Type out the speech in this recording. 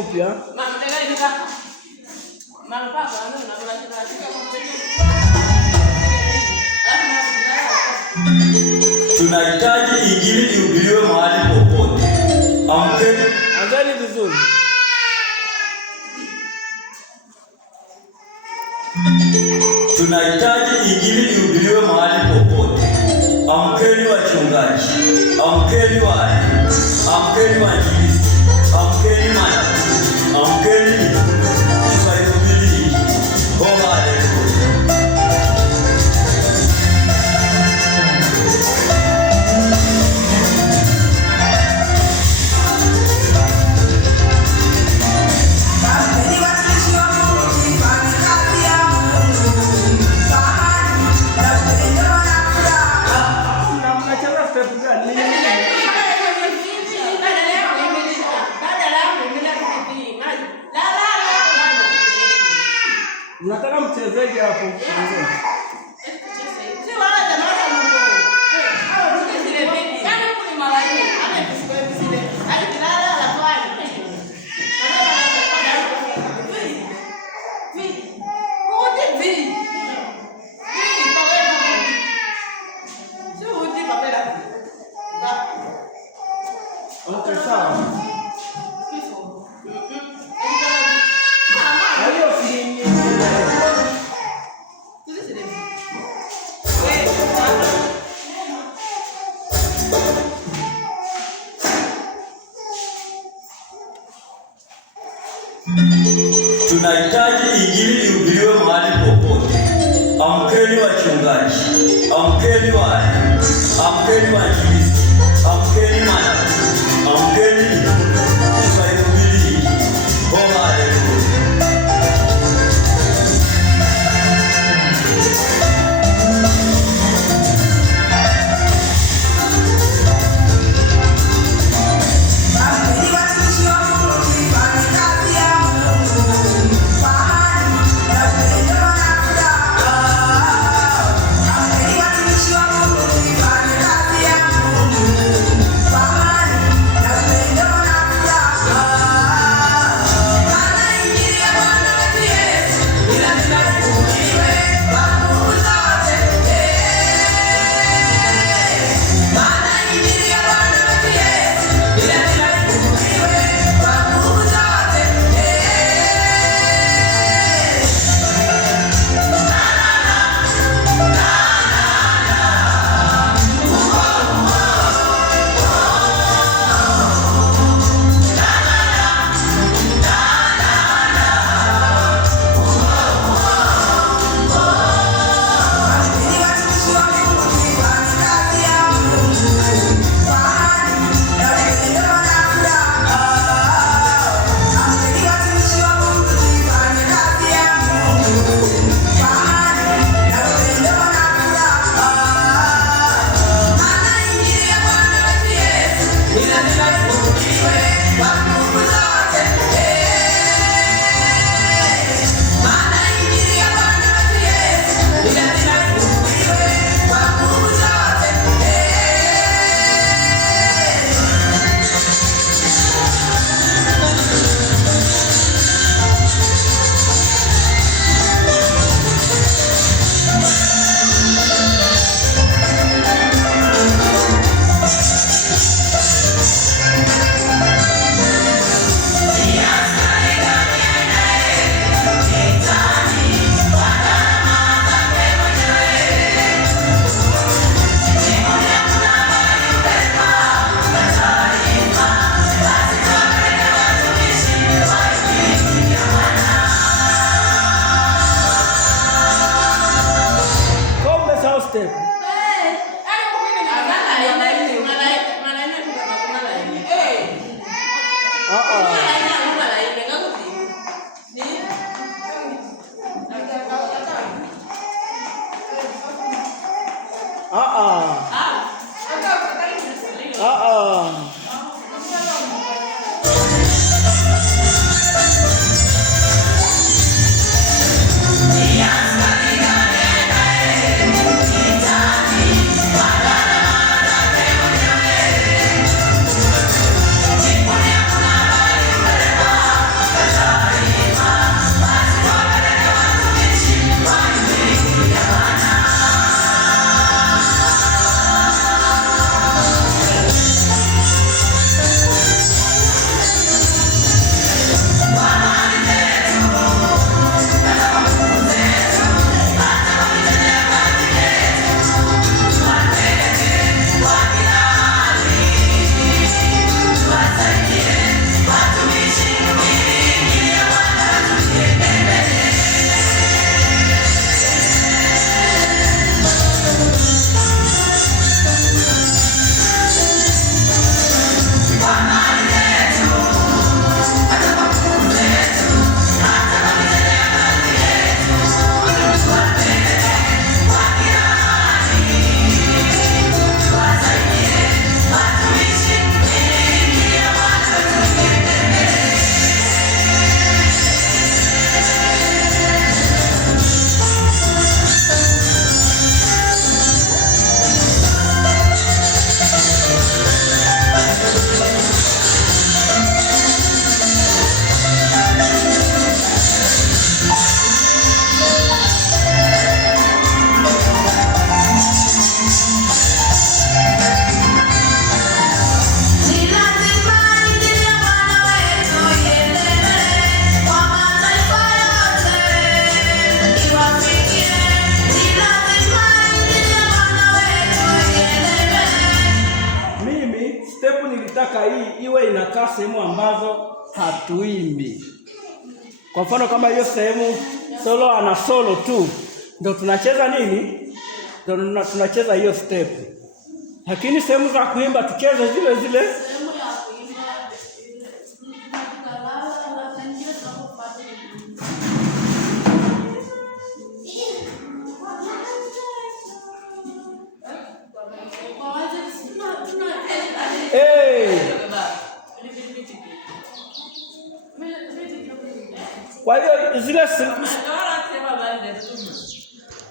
upya. Tunahitaji injili ihubiriwe mahali popote. Amkeni. Anzeni vizuri. Tunahitaji injili ihubiriwe mahali popote. Amkeni wachungaji. Amkeni walimu. Amkeni wainjilisti. Amkeni manabii. Amkeni tukahubiri. Oh, haleluya. Nataka mchezaji hapo. Okay, sawa. Hayo si tunahitaji injili ihubiriwe mahali popote. Amkeni wachungaji. Amkeni walimu. Amkeni wainjilisti. Amkeni manabii. Amkeni tukahubiri. Oh, haleluya. tunataka hii iwe inakaa sehemu ambazo hatuimbi. Kwa mfano kama hiyo sehemu solo ana solo tu, ndio tunacheza nini? Ndio tunacheza hiyo step. Lakini sehemu za kuimba tucheze zile zile. Kwa hiyo zile